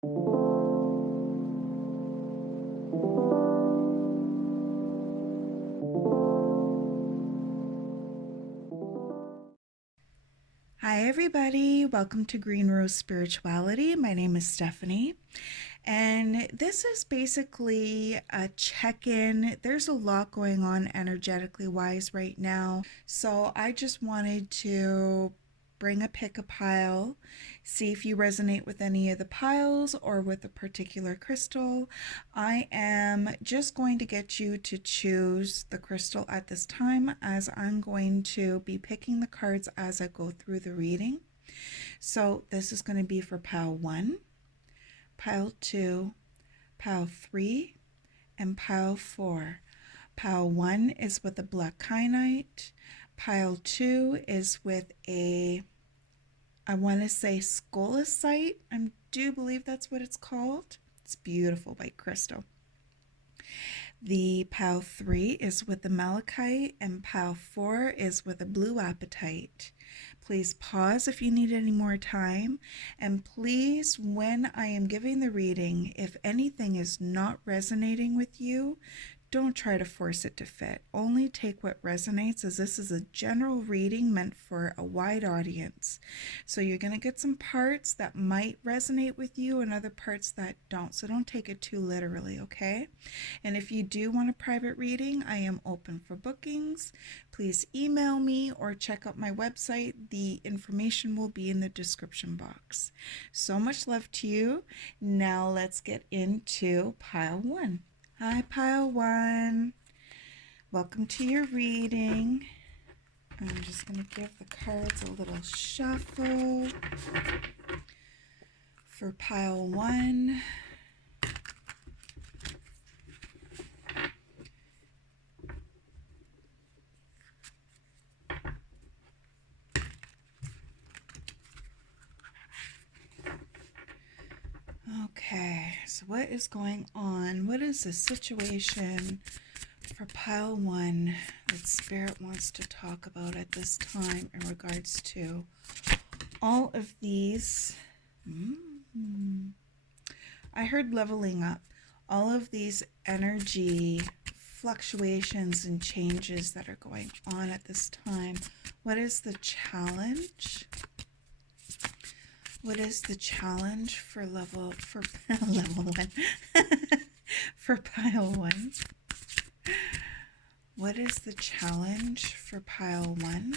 Hi, everybody. Welcome to Green Rose Spirituality. My name is Stephanie, and this is basically a check in. There's a lot going on energetically wise right now, so I just wanted to bring a pick a pile, see if you resonate with any of the piles or with a particular crystal. I am just going to get you to choose the crystal at this time, as I'm going to be picking the cards as I go through the reading. So this is going to be for pile 1, pile 2, pile 3, and pile 4. Pile 1 is with a black kyanite. Pile 2 is with I want to say scolecite. I do believe that's what it's called. It's beautiful white crystal. The pile 3 is with the malachite, and pile 4 is with a blue apatite. Please pause if you need any more time, and please, when I am giving the reading, if anything is not resonating with you, don't try to force it to fit. Only take what resonates, as this is a general reading meant for a wide audience. So you're going to get some parts that might resonate with you and other parts that don't. So don't take it too literally, okay? And if you do want a private reading, I am open for bookings. Please email me or check out my website. The information will be in the description box. So much love to you. Now let's get into pile 1. Hi, pile 1. Welcome to your reading. I'm just going to give the cards a little shuffle for pile 1. Okay, so what is going on? What is the situation for pile 1 that Spirit wants to talk about at this time in regards to all of these? I heard leveling up. All of these energy fluctuations and changes that are going on at this time. What is the challenge? What is the challenge for level 1? For pile 1? What is the challenge for pile 1?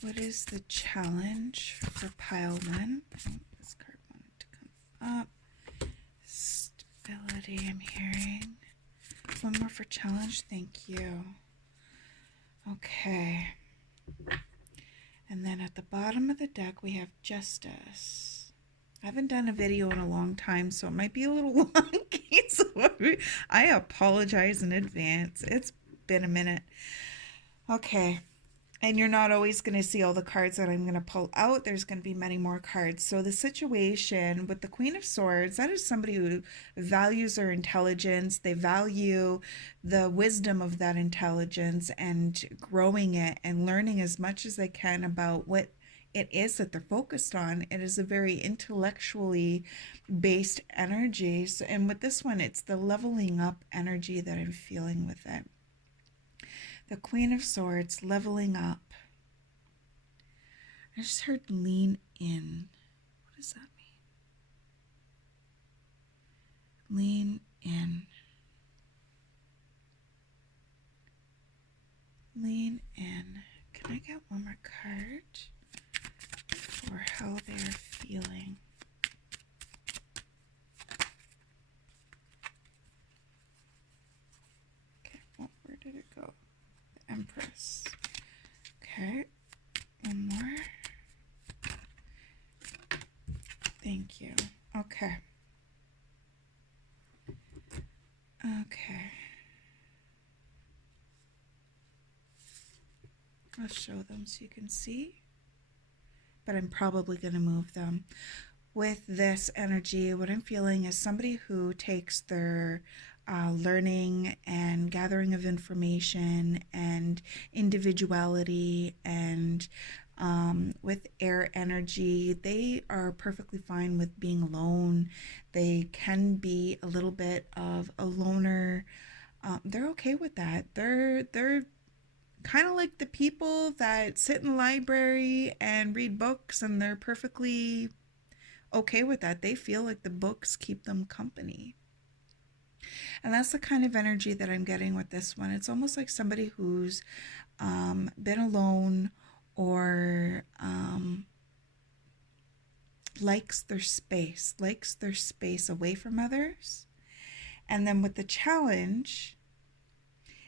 What is the challenge for pile 1? Oh, this card wanted to come up. Stability, I'm hearing. One more for challenge, thank you. Okay. And then at the bottom of the deck, we have justice. I haven't done a video in a long time, so it might be a little wonky. So I apologize in advance. It's been a minute. Okay. And you're not always going to see all the cards that I'm going to pull out. There's going to be many more cards. So the situation with the Queen of Swords, that is somebody who values their intelligence. They value the wisdom of that intelligence and growing it and learning as much as they can about what it is that they're focused on. It is a very intellectually based energy. So, and with this one, it's the leveling up energy that I'm feeling with it. The Queen of Swords, leveling up. I just heard lean in. What does that mean? Lean in. Lean in. Can I get one more card for how they're feeling? Okay, well, where did it go? Empress. Okay, one more. Thank you. Okay. Okay. I'll show them so you can see, but I'm probably going to move them. With this energy, what I'm feeling is somebody who takes their learning and gathering of information and individuality and with air energy, they are perfectly fine with being alone. They can be a little bit of a loner. They're okay with that. They're kind of like the people that sit in the library and read books, and they're perfectly okay with that. They feel like the books keep them company. And that's the kind of energy that I'm getting with this one. It's almost like somebody who's been alone or likes their space away from others. And then with the challenge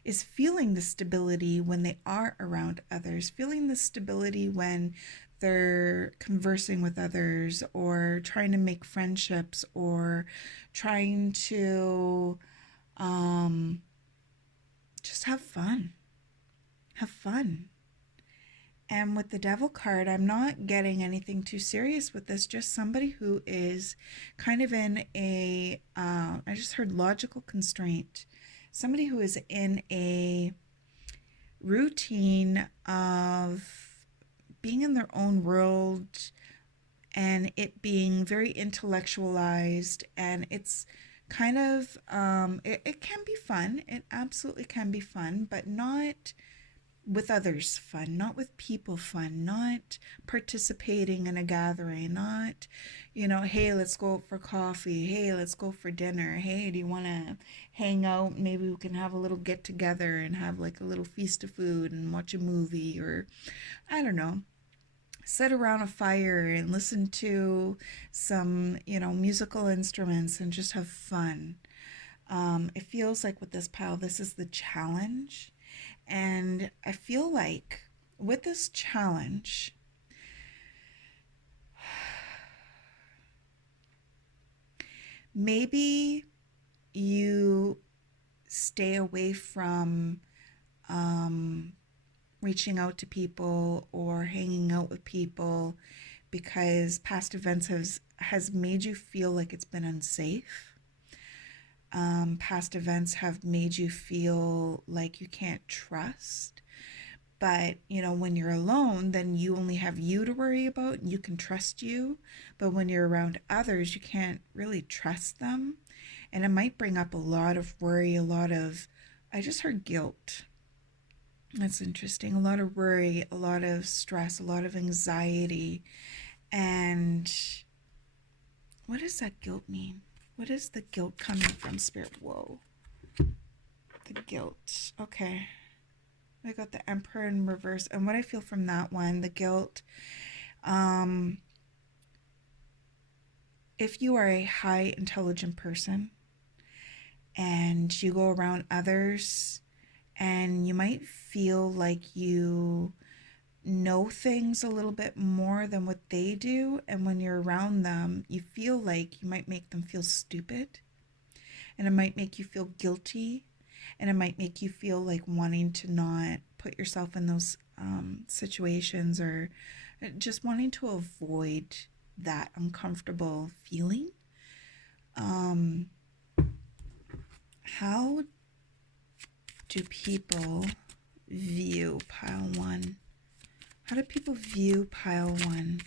is feeling the stability when they are around others, feeling the stability when they're conversing with others or trying to make friendships or trying to just have fun. Have fun. And with the Devil card, I'm not getting anything too serious with this, just somebody who is kind of in a, I just heard logical constraint. Somebody who is in a routine of being in their own world and it being very intellectualized, and it's kind of, it can be fun. It absolutely can be fun, but not with others fun, not with people fun, not participating in a gathering, not, hey, let's go out for coffee, hey, let's go for dinner, hey, do you want to hang out, maybe we can have a little get together and have like a little feast of food and watch a movie, or I don't know, sit around a fire and listen to some, musical instruments and just have fun. It feels like with this pile, this is the challenge. And I feel like with this challenge, maybe you stay away from reaching out to people or hanging out with people because past events has made you feel like it's been unsafe. Past events have made you feel like you can't trust. But, when you're alone, then you only have you to worry about and you can trust you. But when you're around others, you can't really trust them. And it might bring up a lot of worry, I just heard guilt. That's interesting. A lot of worry, a lot of stress, a lot of anxiety. And what does that guilt mean? What is the guilt coming from, Spirit? Whoa. The guilt. Okay. I got the Emperor in reverse. And what I feel from that one, the guilt. If you are a high intelligent person and you go around others and you might feel like you know things a little bit more than what they do, and when you're around them you feel like you might make them feel stupid, and it might make you feel guilty, and it might make you feel like wanting to not put yourself in those situations, or just wanting to avoid that uncomfortable feeling. How do people view pile one? How do people view pile one?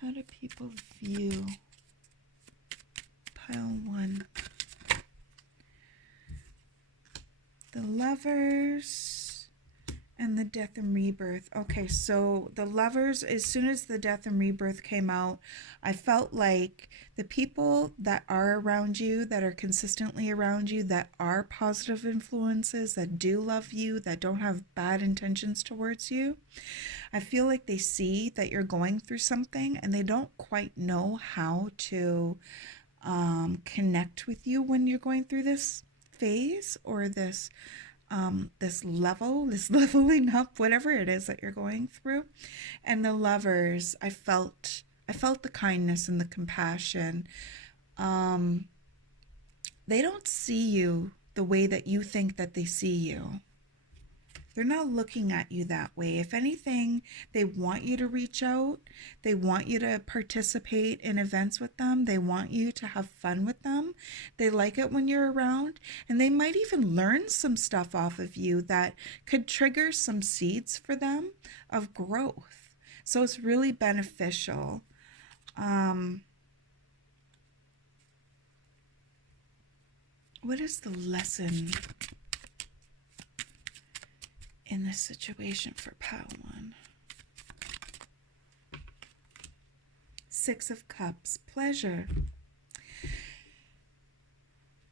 How do people view pile one? The Lovers and the Death and Rebirth. Okay, so the Lovers, as soon as the Death and Rebirth came out, I felt like the people that are around you, that are consistently around you, that are positive influences, that do love you, that don't have bad intentions towards you, I feel like they see that you're going through something and they don't quite know how to connect with you when you're going through this phase, or this leveling up, whatever it is that you're going through. And the Lovers, I felt the kindness and the compassion. They don't see you the way that you think that they see you. They're not looking at you that way. If anything, they want you to reach out. They want you to participate in events with them. They want you to have fun with them. They like it when you're around. And they might even learn some stuff off of you that could trigger some seeds for them of growth. So it's really beneficial. What is the lesson in this situation for pile 1? 6 of Cups, pleasure.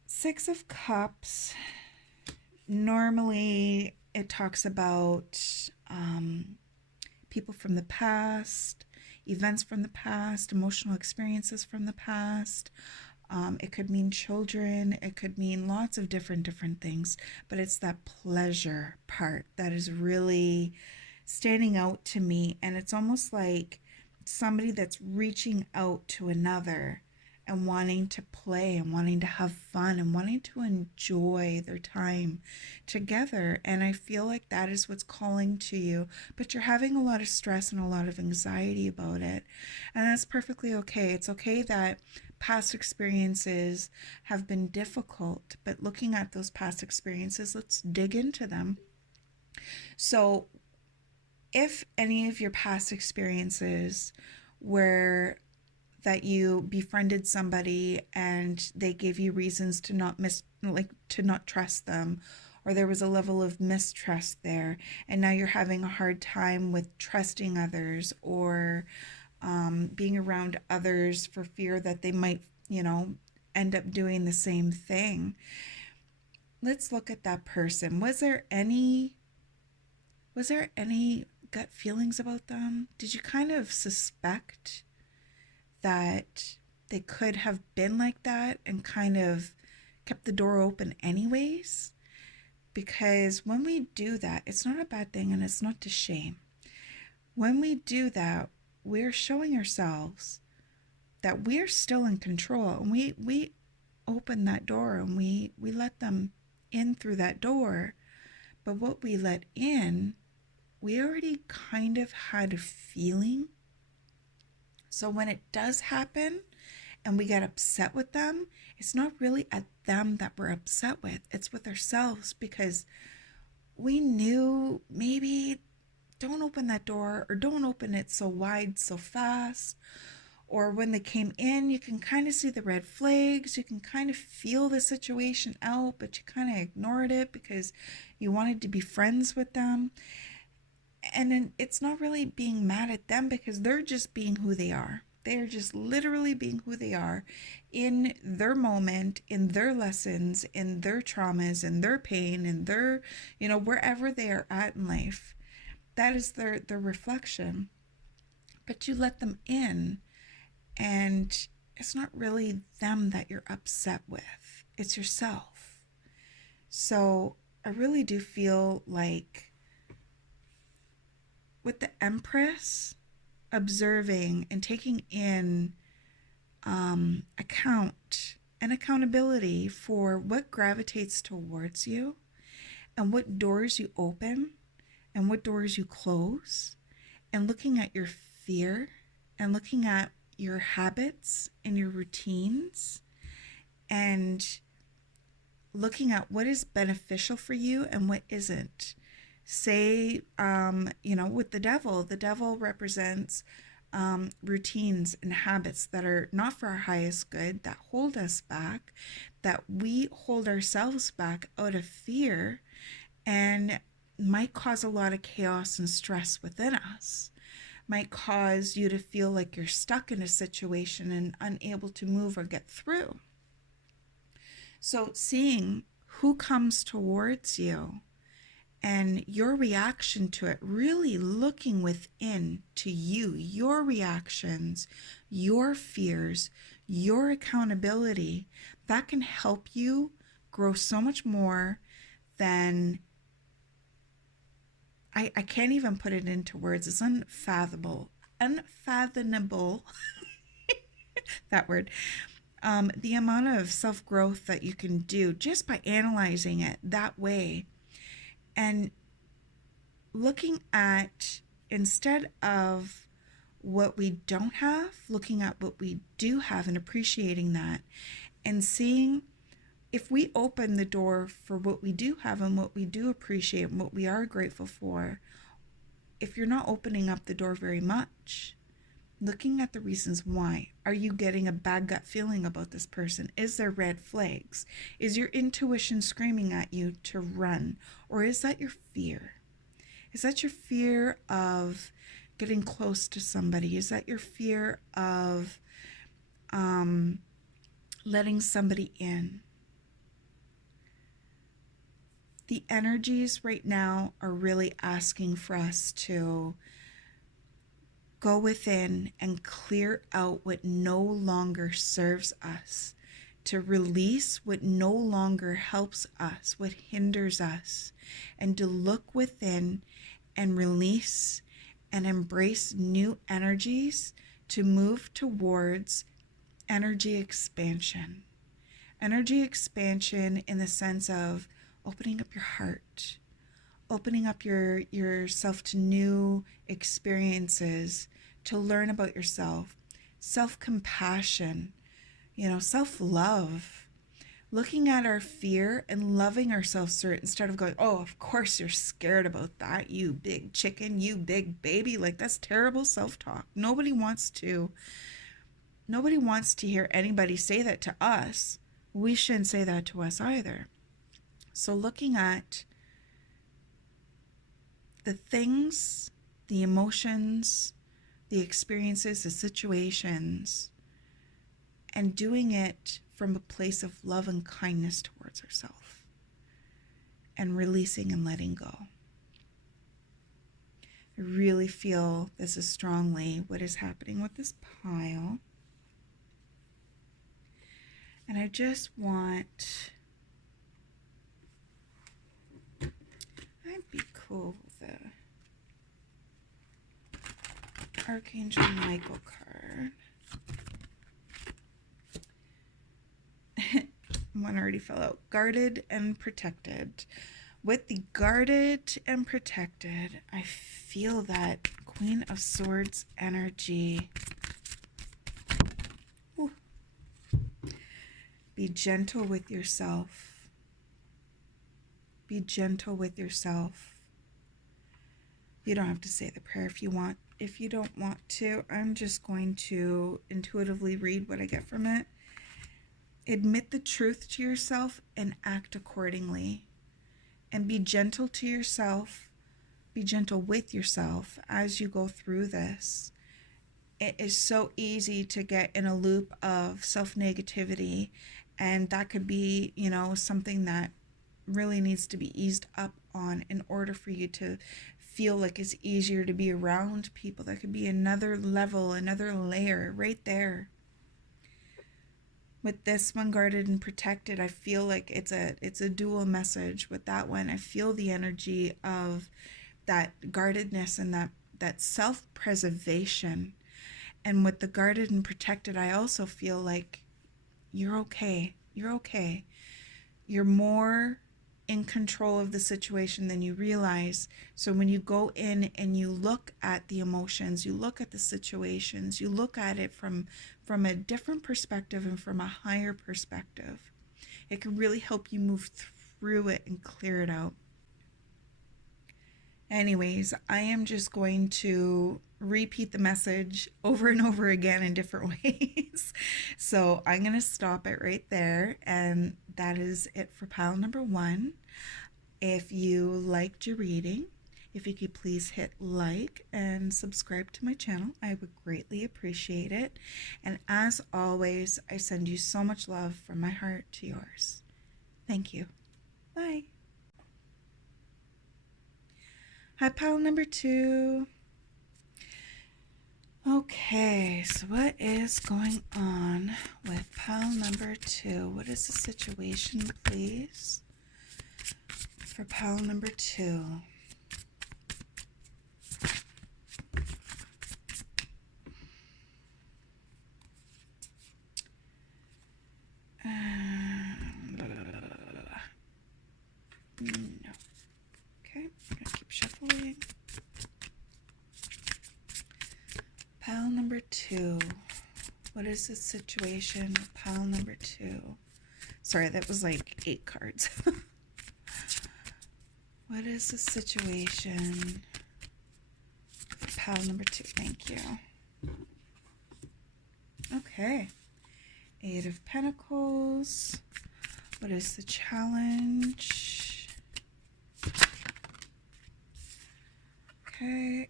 6 of Cups, normally it talks about people from the past, events from the past, emotional experiences from the past. It could mean children. It could mean lots of different things. But it's that pleasure part that is really standing out to me. And it's almost like somebody that's reaching out to another and wanting to play and wanting to have fun and wanting to enjoy their time together. And I feel like that is what's calling to you, but you're having a lot of stress and a lot of anxiety about it. And that's perfectly okay. It's okay that past experiences have been difficult, but looking at those past experiences, let's dig into them. So if any of your past experiences were that you befriended somebody and they gave you reasons to not to not trust them, or there was a level of mistrust there, and now you're having a hard time with trusting others, or being around others for fear that they might, end up doing the same thing. Let's look at that person. Was there any gut feelings about them? Did you kind of suspect that they could have been like that and kind of kept the door open anyways? Because when we do that, it's not a bad thing and it's not to shame. When we do that, we're showing ourselves that we're still in control, and we open that door and we let them in through that door. But what we let in, we already kind of had a feeling. So when it does happen and we get upset with them, it's not really at them that we're upset with. It's with ourselves, because we knew maybe don't open that door, or don't open it so wide so fast. Or when they came in, you can kind of see the red flags. You can kind of feel the situation out, but you kind of ignored it because you wanted to be friends with them. And then it's not really being mad at them, because they're just being who they are. They're just literally being who they are in their moment, in their lessons, in their traumas, in their pain, in their, wherever they are at in life. That is their reflection. But you let them in, and it's not really them that you're upset with. It's yourself. So I really do feel like with the Empress, observing and taking in account and accountability for what gravitates towards you, and what doors you open and what doors you close, and looking at your fear and looking at your habits and your routines, and looking at what is beneficial for you and what isn't. Say, with the devil represents routines and habits that are not for our highest good, that hold us back, that we hold ourselves back out of fear, and might cause a lot of chaos and stress within us. Might cause you to feel like you're stuck in a situation and unable to move or get through. So seeing who comes towards you and your reaction to it, really looking within to you, your reactions, your fears, your accountability, that can help you grow so much more than I can't even put it into words. It's unfathomable, that word. The amount of self-growth that you can do just by analyzing it that way. And looking at, instead of what we don't have, looking at what we do have and appreciating that, and seeing if we open the door for what we do have and what we do appreciate and what we are grateful for, if you're not opening up the door very much, looking at the reasons why. Are you getting a bad gut feeling about this person? Is there red flags? Is your intuition screaming at you to run? Or is that your fear? Is that your fear of getting close to somebody? Is that your fear of letting somebody in? The energies right now are really asking for us to go within and clear out what no longer serves us, to release what no longer helps us, what hinders us, and to look within and release and embrace new energies to move towards energy expansion. Energy expansion in the sense of opening up your heart, opening up yourself to new experiences, to learn about yourself, self-compassion, self-love, looking at our fear and loving ourselves through it instead of going, oh, of course you're scared about that, you big chicken, you big baby. Like, that's terrible self-talk. Nobody wants to hear anybody say that to us. We shouldn't say that to us either. So looking at the things, the emotions, the experiences, the situations, and doing it from a place of love and kindness towards ourselves, and releasing and letting go. I really feel this is strongly what is happening with this pile. And I just want, I'd be cool with the Archangel Michael card. One already fell out. Guarded and protected. With the guarded and protected, I feel that Queen of Swords energy. Ooh. Be gentle with yourself. Be gentle with yourself. You don't have to say the prayer if you want. If you don't want to, I'm just going to intuitively read what I get from it. Admit the truth to yourself and act accordingly. And be gentle to yourself. Be gentle with yourself as you go through this. It is so easy to get in a loop of self-negativity, and that could be, something that really needs to be eased up on in order for you to feel like it's easier to be around people. That could be another level, another layer right there. With this one, guarded and protected, I feel like it's a dual message. With that one, I feel the energy of that guardedness and that self-preservation. And with the guarded and protected, I also feel like you're okay. You're okay. You're more in control of the situation than you realize. So when you go in and you look at the emotions, you look at the situations, you look at it from a different perspective and from a higher perspective, it can really help you move through it and clear it out. Anyways, I am just going to repeat the message over and over again in different ways. So I'm going to stop it right there. And that is it for pile number 1. If you liked your reading, if you could please hit like and subscribe to my channel, I would greatly appreciate it. And as always, I send you so much love from my heart to yours. Thank you. Bye. Hi, pile number 2. Okay, so what is going on with pile number 2? What is the situation, please, for pile number 2? No. Okay, I'm going to keep shuffling. 2. What is the situation with pile number 2? Sorry, that was like 8 cards. What is the situation with pile number 2? Thank you. Okay. 8 of Pentacles. What is the challenge? Okay.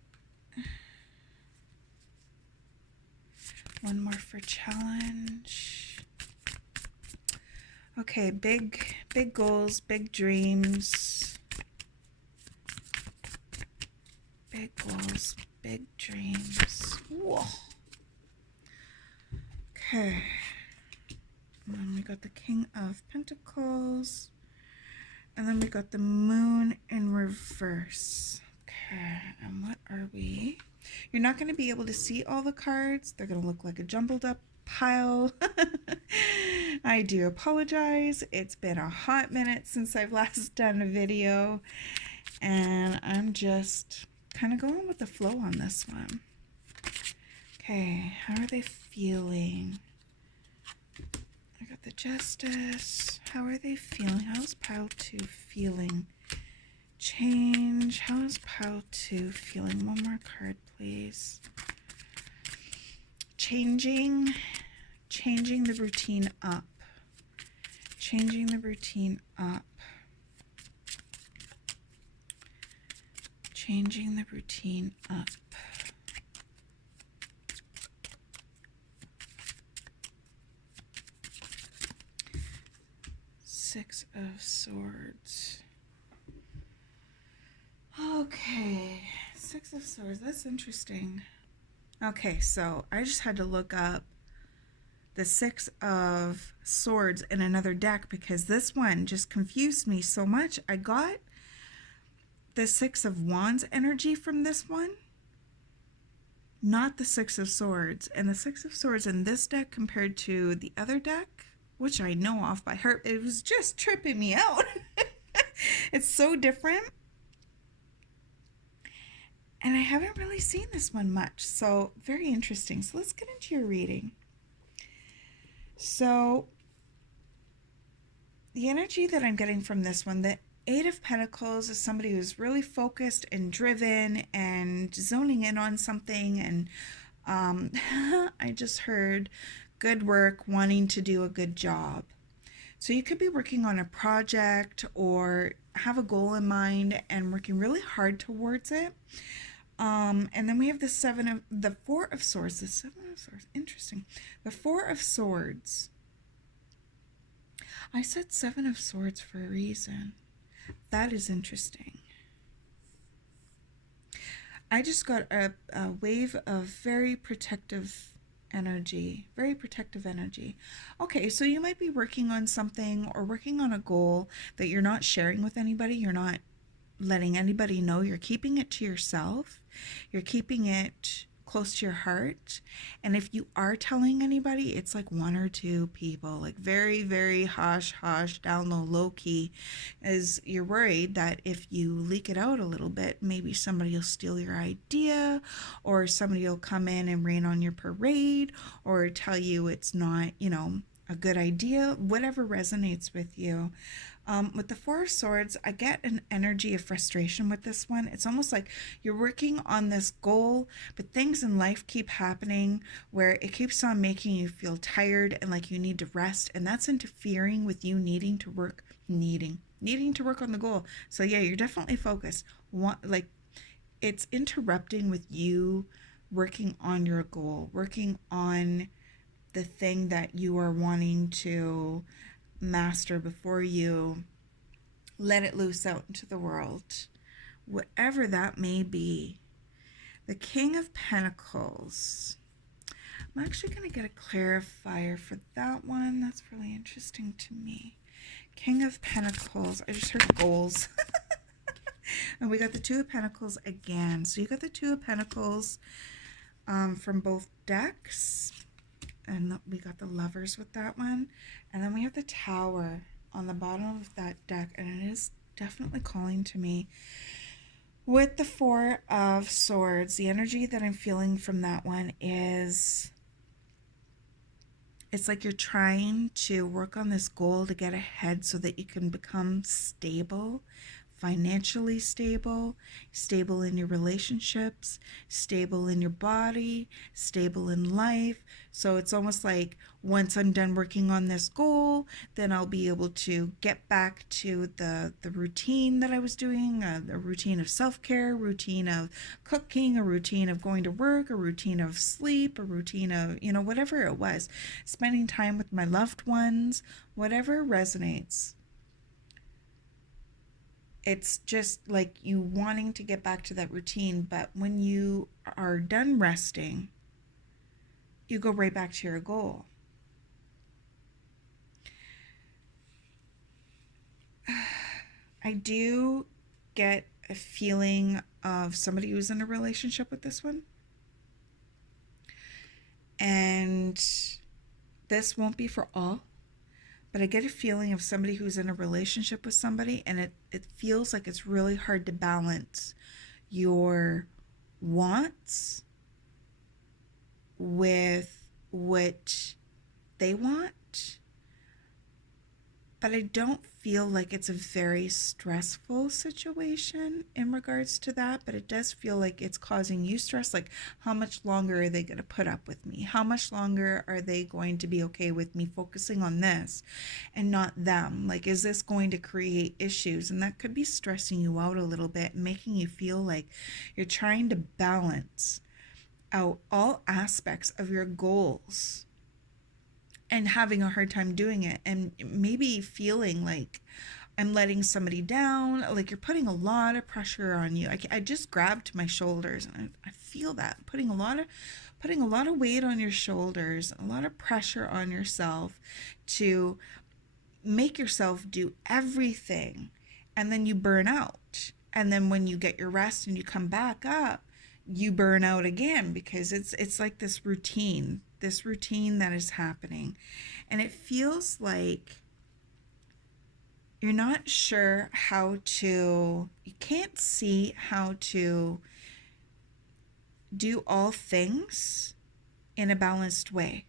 One more for challenge. Okay, big goals, big dreams. Big goals, big dreams. Whoa. Okay. And then we got the King of Pentacles. And then we got the Moon in reverse. Okay, and what are we? You're not going to be able to see all the cards. They're going to look like a jumbled up pile. I do apologize. It's been a hot minute since I've last done a video. And I'm just kind of going with the flow on this one. Okay, how are they feeling? I got the Justice. How are they feeling? How's pile 2 feeling? Change. How is pile 2 feeling? One more card, please. Changing the routine up. Changing the routine up. Changing the routine up. Six of Swords. Okay, 6 of Swords. That's interesting. Okay, so I just had to look up the 6 of Swords in another deck because this one just confused me so much. I got the 6 of Wands energy from this one, not the 6 of Swords. And the 6 of Swords in this deck compared to the other deck, which I know off by heart, it was just tripping me out. It's so different. And I haven't really seen this one much, so very interesting. So let's get into your reading. So the energy that I'm getting from this one, the 8 of Pentacles is somebody who's really focused and driven and zoning in on something. And I just heard good work, wanting to do a good job. So you could be working on a project or have a goal in mind and working really hard towards it. And then we have the 4 of Swords, the 7 of Swords. Interesting. The 4 of Swords. I said 7 of Swords for a reason. That is interesting. I just got a wave of very protective energy. Very protective energy. Okay, so you might be working on something or working on a goal that you're not sharing with anybody. You're not letting anybody know. You're keeping it to yourself. You're keeping it close to your heart. And if you are telling anybody, it's like 1 or 2 people, like very, very hush, down low key, as you're worried that if you leak it out a little bit, maybe somebody will steal your idea, or somebody will come in and rain on your parade, or tell you it's not, a good idea, whatever resonates with you. With the 4 of Swords, I get an energy of frustration with this one. It's almost like you're working on this goal, but things in life keep happening where it keeps on making you feel tired and like you need to rest, and that's interfering with you needing to work on the goal. So yeah, you're definitely focused. Like it's interrupting with you working on your goal, working on the thing that you are wanting to master before you let it loose out into the world, whatever that may be. The King of Pentacles. I'm actually going to get a clarifier for that one. That's really interesting to me. King of Pentacles. I just heard goals. And we got the 2 of Pentacles again. So you got the 2 of Pentacles from both decks. And we got the Lovers with that one. And then we have the Tower on the bottom of that deck. And it is definitely calling to me. With the Four of Swords, the energy that I'm feeling from that one is it's like you're trying to work on this goal to get ahead so that you can become stable, financially stable, stable in your relationships, stable in your body, stable in life. So it's almost like once I'm done working on this goal, then I'll be able to get back to the routine that I was doing, a routine of self-care, routine of cooking, a routine of going to work, a routine of sleep, a routine of, whatever it was, spending time with my loved ones, whatever resonates. It's just like you wanting to get back to that routine, but when you are done resting, you go right back to your goal. I do get a feeling of somebody who's in a relationship with this one. And this won't be for all, but I get a feeling of somebody who's in a relationship with somebody, and it feels like it's really hard to balance your wants with what they want. But I don't feel like it's a very stressful situation in regards to that, but it does feel like it's causing you stress. Like, how much longer are they going to put up with me? How much longer are they going to be okay with me focusing on this and not them? Like, is this going to create issues? And that could be stressing you out a little bit, making you feel like you're trying to balance out all aspects of your goals and having a hard time doing it, and maybe feeling like I'm letting somebody down, like you're putting a lot of pressure on you. I just grabbed my shoulders, and I feel that putting a lot of weight on your shoulders, a lot of pressure on yourself to make yourself do everything, and then you burn out. And then when you get your rest and you come back up, you burn out again, because it's like this routine that is happening. And it feels like you're not sure you can't see how to do all things in a balanced way.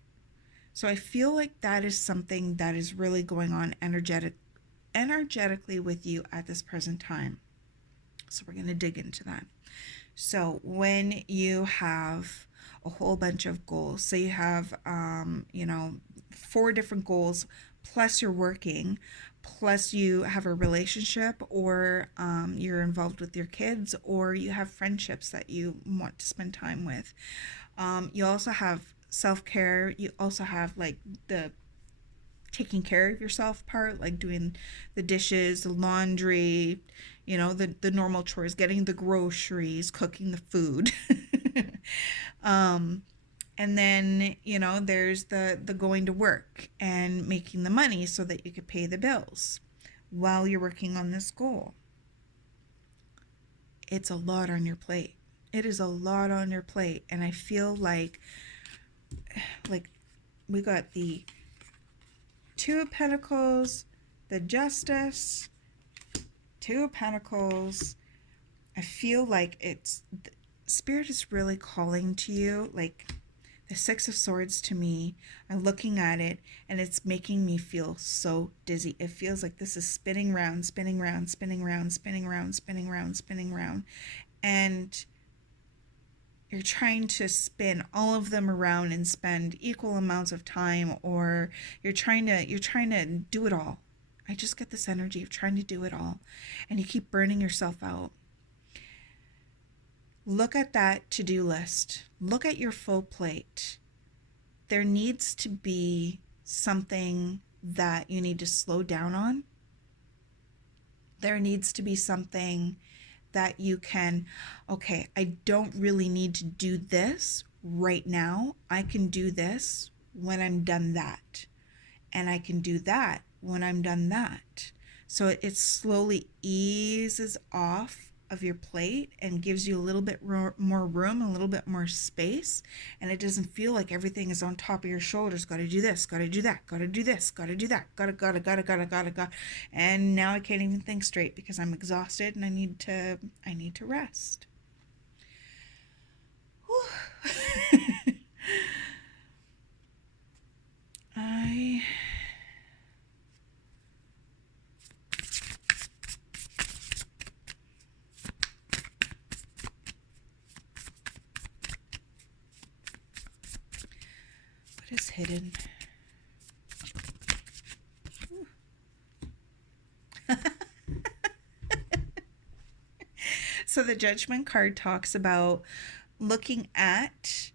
So I feel like that is something that is really going on energetically with you at this present time. So we're going to dig into that. So when you have a whole bunch of goals, so you have 4 different goals, plus you're working, plus you have a relationship, or you're involved with your kids, or you have friendships that you want to spend time with. You also have self-care. You also have like the taking care of yourself part, like doing the dishes, the laundry, the normal chores, getting the groceries, cooking the food. And then, there's the going to work and making the money so that you could pay the bills while you're working on this goal. It's a lot on your plate. It is a lot on your plate. And I feel like we got the 2 of Pentacles, the Justice, 2 of Pentacles. I feel like Spirit is really calling to you. Like the 6 of Swords to me, I'm looking at it and it's making me feel so dizzy. It feels like this is spinning round, spinning round, spinning round, spinning round, spinning round, spinning round. And you're trying to spin all of them around and spend equal amounts of time, or you're trying to do it all. I just get this energy of trying to do it all, and you keep burning yourself out. Look at that to-do list. Look at your full plate. There needs to be something that you need to slow down on. There needs to be something that you can, okay, I don't really need to do this right now. I can do this when I'm done that. And I can do that when I'm done that. So it slowly eases off of your plate and gives you a little bit more room, a little bit more space, and it doesn't feel like everything is on top of your shoulders. Got to do this, got to do that, got to do this, got to do that, gotta, and now I can't even think straight because I'm exhausted and I need to rest. I What is hidden? So the Judgment card talks about looking at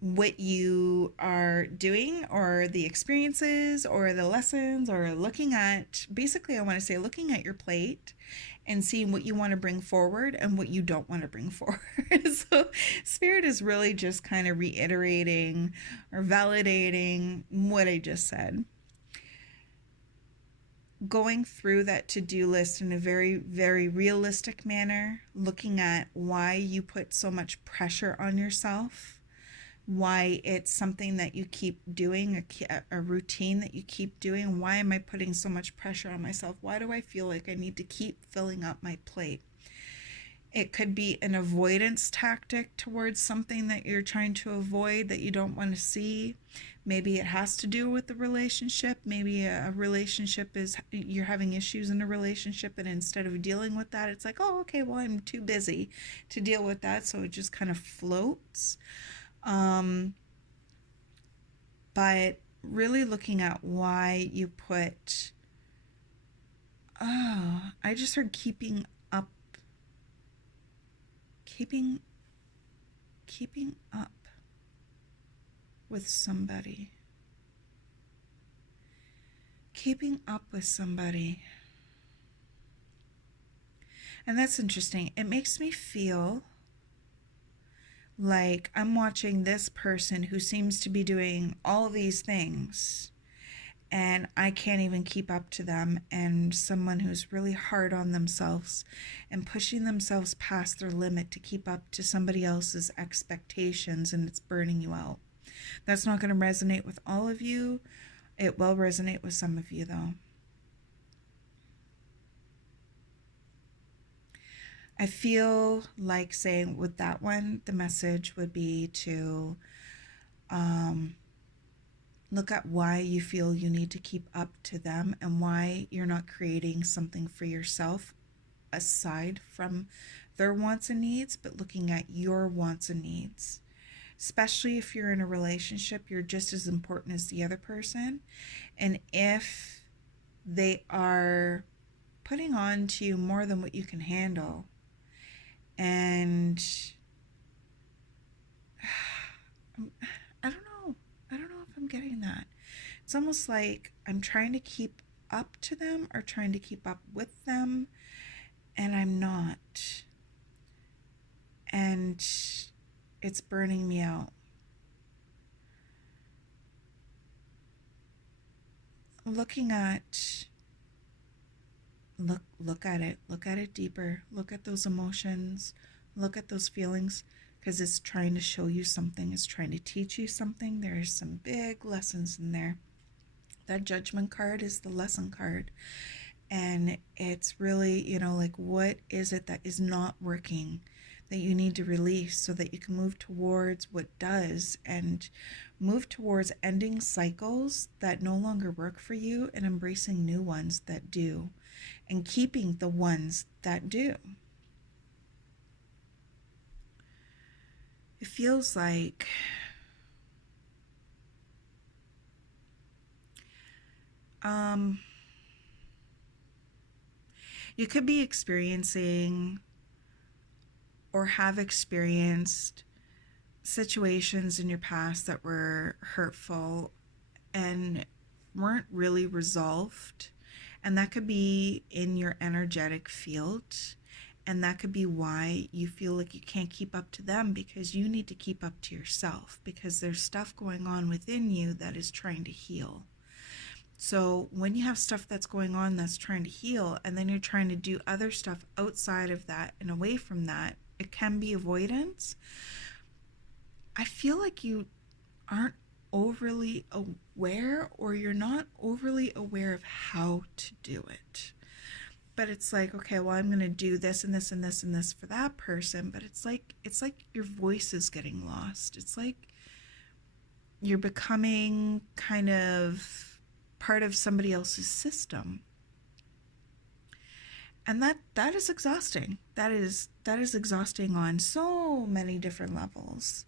what you are doing or the experiences or the lessons, or looking at, basically I want to say looking at your plate and seeing what you want to bring forward and what you don't want to bring forward. So Spirit is really just kind of reiterating or validating what I just said. Going through that to-do list in a very, very realistic manner, looking at why you put so much pressure on yourself, why it's something that you keep doing, a routine that you keep doing. Why am I putting so much pressure on myself? Why do I feel like I need to keep filling up my plate? It could be an avoidance tactic towards something that you're trying to avoid, that you don't want to see. Maybe it has to do with the relationship. Maybe a relationship is, you're having issues in a relationship, and instead of dealing with that, it's like, oh, okay, well, I'm too busy to deal with that, so it just kind of floats. But really looking at why you put, I just heard keeping up with somebody. Keeping up with somebody. And that's interesting. It makes me feel like I'm watching this person who seems to be doing all these things, and I can't even keep up to them, and someone who's really hard on themselves and pushing themselves past their limit to keep up to somebody else's expectations, and it's burning you out. That's not going to resonate with all of you. It will resonate with some of you, though. I feel like saying with that one, the message would be to look at why you feel you need to keep up to them, and why you're not creating something for yourself aside from their wants and needs, but looking at your wants and needs. Especially if you're in a relationship, you're just as important as the other person. And if they are putting on to you more than what you can handle, and I don't know if I'm getting that. It's almost like I'm trying to keep up to them or trying to keep up with them, and I'm not. And it's burning me out. Looking at, look at it deeper. Look at those emotions. Look at those feelings, because it's trying to show you something. It's trying to teach you something. There's some big lessons in there. That Judgment card is the lesson card. And it's really, like, what is it that is not working that you need to release so that you can move towards what does, and move towards ending cycles that no longer work for you and embracing new ones that do, and keeping the ones that do. It feels like you could be experiencing or have experienced situations in your past that were hurtful and weren't really resolved. And that could be in your energetic field. And that could be why you feel like you can't keep up to them, because you need to keep up to yourself, because there's stuff going on within you that is trying to heal. So when you have stuff that's going on that's trying to heal, and then you're trying to do other stuff outside of that and away from that, it can be avoidance. I feel like you aren't overly aware, or you're not overly aware of how to do it. But it's like, okay, well, I'm going to do this and this and this and this for that person, but it's like your voice is getting lost. It's like you're becoming kind of part of somebody else's system. And that is exhausting. That is exhausting on so many different levels.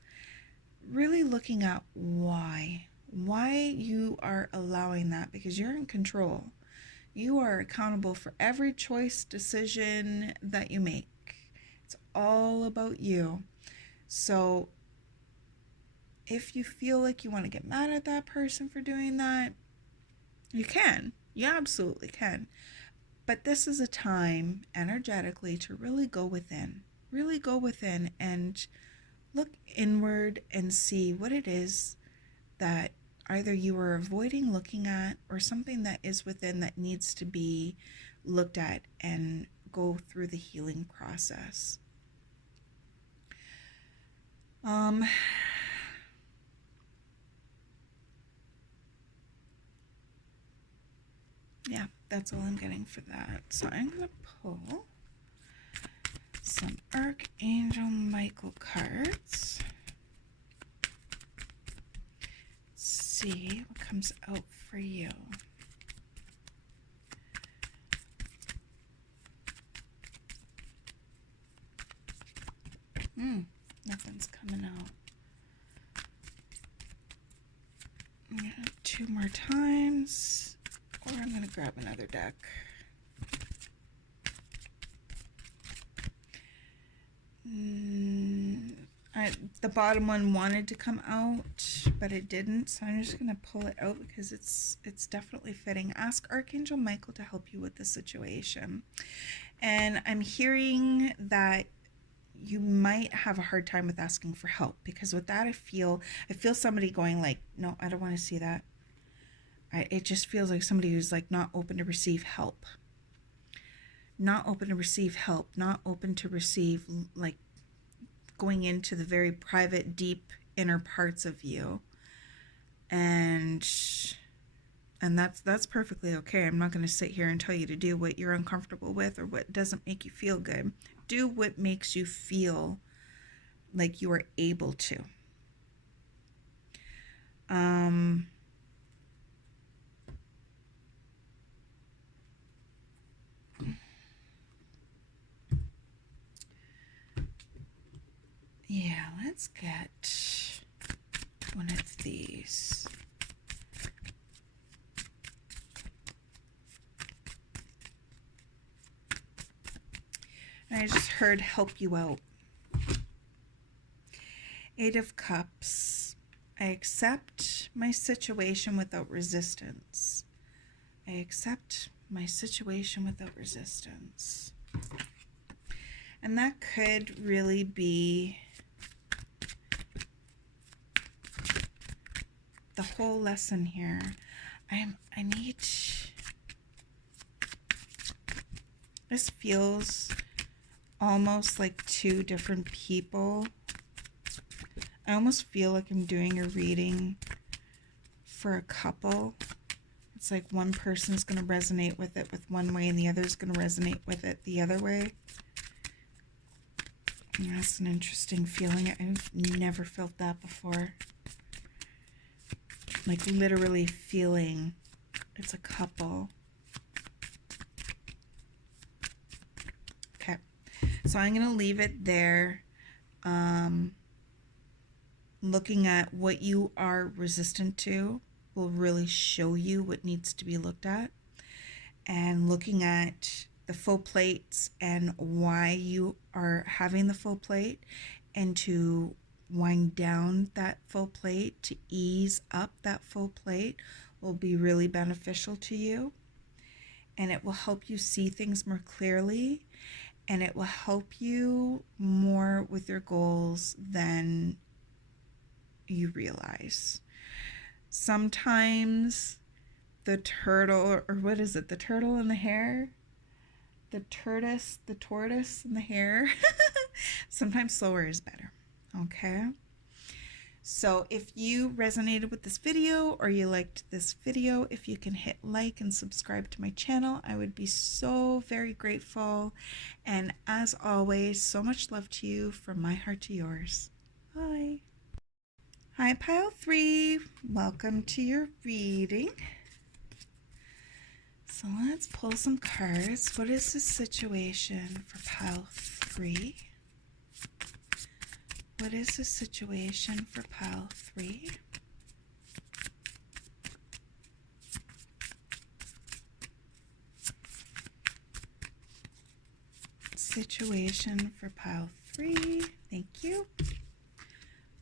Really looking at why you are allowing that, because you're in control. You are accountable for every choice, decision that you make. It's all about you. So if you feel like you want to get mad at that person for doing that, you can. You absolutely can. But this is a time energetically to really go within. Really go within and look inward and see what it is that either you are avoiding looking at, or something that is within that needs to be looked at and go through the healing process. Yeah, that's all I'm getting for that. So I'm going to pull some Archangel Michael cards. See what comes out for you. Nothing's coming out. I'm gonna do 2 more times, or I'm gonna grab another deck. The bottom one wanted to come out, but it didn't, so I'm just gonna pull it out because it's definitely fitting. Ask Archangel Michael to help you with the situation. And I'm hearing that you might have a hard time with asking for help, because with that I feel somebody going like, no, I don't want to see that. It just feels like somebody who's like not open to receive help. Not open to receive help, not open to receive, like, going into the very private, deep inner parts of you. And that's perfectly okay. I'm not going to sit here and tell you to do what you're uncomfortable with or what doesn't make you feel good. Do what makes you feel like you are able to. Yeah, let's get one of these. And I just heard help you out. 8 of Cups. I accept my situation without resistance. I accept my situation without resistance. And that could really be the whole lesson here. I need, this feels almost like 2 different people. I almost feel like I'm doing a reading for a couple. It's like one person's going to resonate with it with one way and the other's going to resonate with it the other way. And that's an interesting feeling. I've never felt that before. Like literally feeling it's a couple. Okay, so I'm going to leave it there. Looking at what you are resistant to will really show you what needs to be looked at. And looking at the full plates and why you are having the full plate, and to wind down that full plate, to ease up that full plate, will be really beneficial to you. And it will help you see things more clearly, and it will help you more with your goals than you realize. Sometimes the turtle, or what is it? The turtle and the hare? The tortoise and the hare. Sometimes slower is better. Okay. So if you resonated with this video or you liked this video, if you can hit like and subscribe to my channel, I would be so very grateful. And as always, so much love to you from my heart to yours. Bye. Hi, pile 3. Welcome to your reading. So let's pull some cards. What is the situation for pile 3? What is the situation for pile 3? Situation for pile 3. Thank you.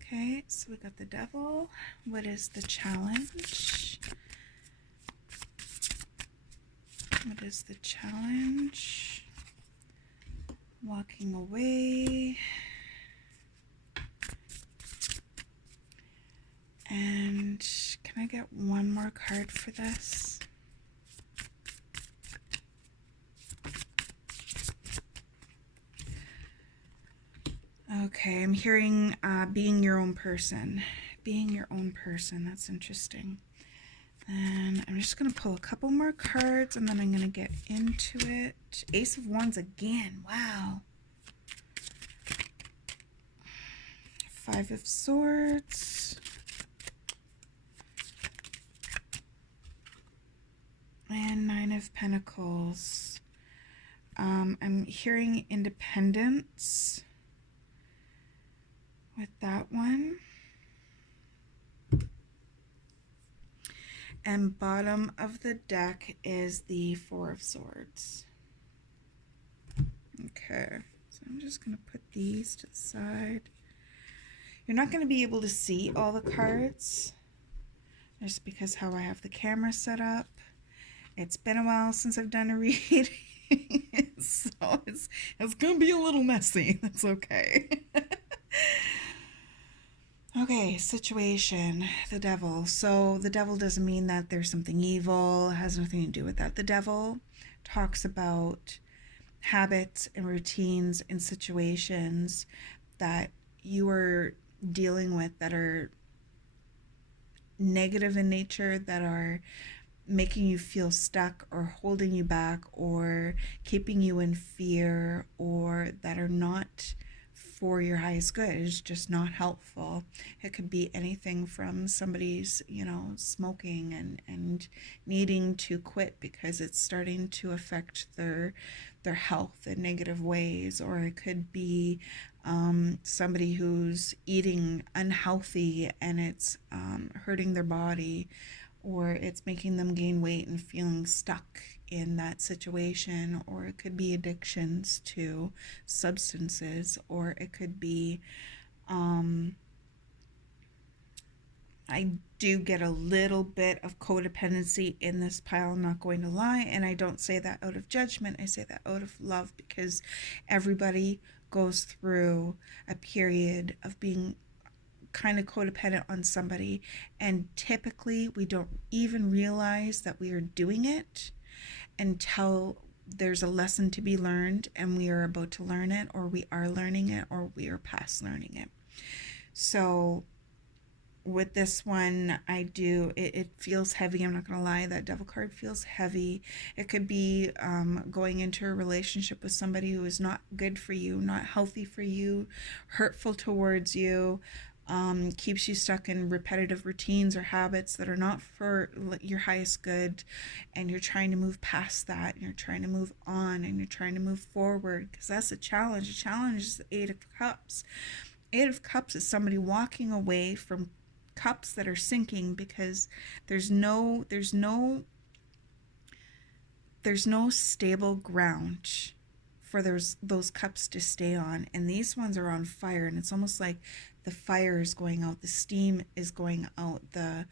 Okay, so we got the devil. What is the challenge? What is the challenge? Walking away. And can I get one more card for this? Okay, I'm hearing being your own person. Being your own person. That's interesting. And I'm just going to pull a couple more cards and then I'm going to get into it. Ace of Wands again. Wow. 5 of Swords. And 9 of Pentacles. I'm hearing independence with that one. And bottom of the deck is the 4 of Swords. Okay, so I'm just going to put these to the side. You're not going to be able to see all the cards just because how I have the camera set up. It's been a while since I've done a reading, so it's going to be a little messy. That's okay. Okay, situation, the devil. So the devil doesn't mean that there's something evil. It has nothing to do with that. The devil talks about habits and routines and situations that you are dealing with that are negative in nature, that are making you feel stuck or holding you back or keeping you in fear, or that are not for your highest good. It's just not helpful. It could be anything from somebody's, smoking and needing to quit because it's starting to affect their health in negative ways, or it could be somebody who's eating unhealthy and it's hurting their body, or it's making them gain weight and feeling stuck in that situation, or it could be addictions to substances, or it could be I do get a little bit of codependency in this pile, I'm not going to lie, and I don't say that out of judgment, I say that out of love, because everybody goes through a period of being kind of codependent on somebody, and typically we don't even realize that we are doing it until there's a lesson to be learned and we are about to learn it, or we are learning it, or we are past learning it. So with this one, it feels heavy. I'm not gonna lie, that devil card feels heavy. It could be going into a relationship with somebody who is not good for you, not healthy for you, hurtful towards you, keeps you stuck in repetitive routines or habits that are not for your highest good, and you're trying to move past that, and you're trying to move on, and you're trying to move forward, because that's a challenge. A challenge is the 8 of Cups. 8 of Cups is somebody walking away from cups that are sinking because there's no stable ground for those cups to stay on, and these ones are on fire, and it's almost like the fire is going out, the steam is going out, the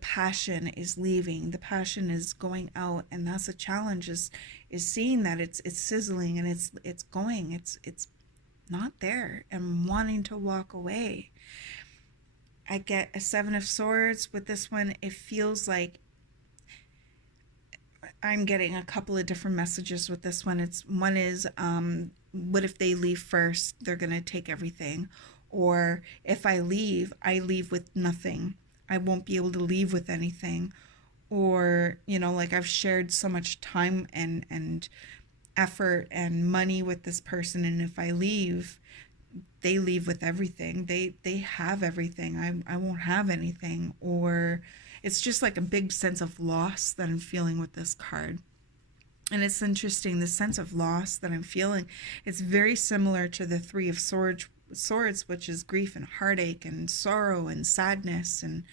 passion is leaving, the passion is going out, and that's a challenge, is seeing that it's sizzling and it's going, it's not there, and wanting to walk away. I get a 7 of Swords with this one. It feels like I'm getting a couple of different messages with this one. One is, what if they leave first? They're gonna take everything. Or if I leave with nothing. I won't be able to leave with anything. Or, like I've shared so much time and effort and money with this person, and if I leave, they leave with everything. They have everything. I won't have anything. Or it's just like a big sense of loss that I'm feeling with this card. And it's interesting, the sense of loss that I'm feeling, it's very similar to the Three of Swords, which is grief and heartache and sorrow and sadness. And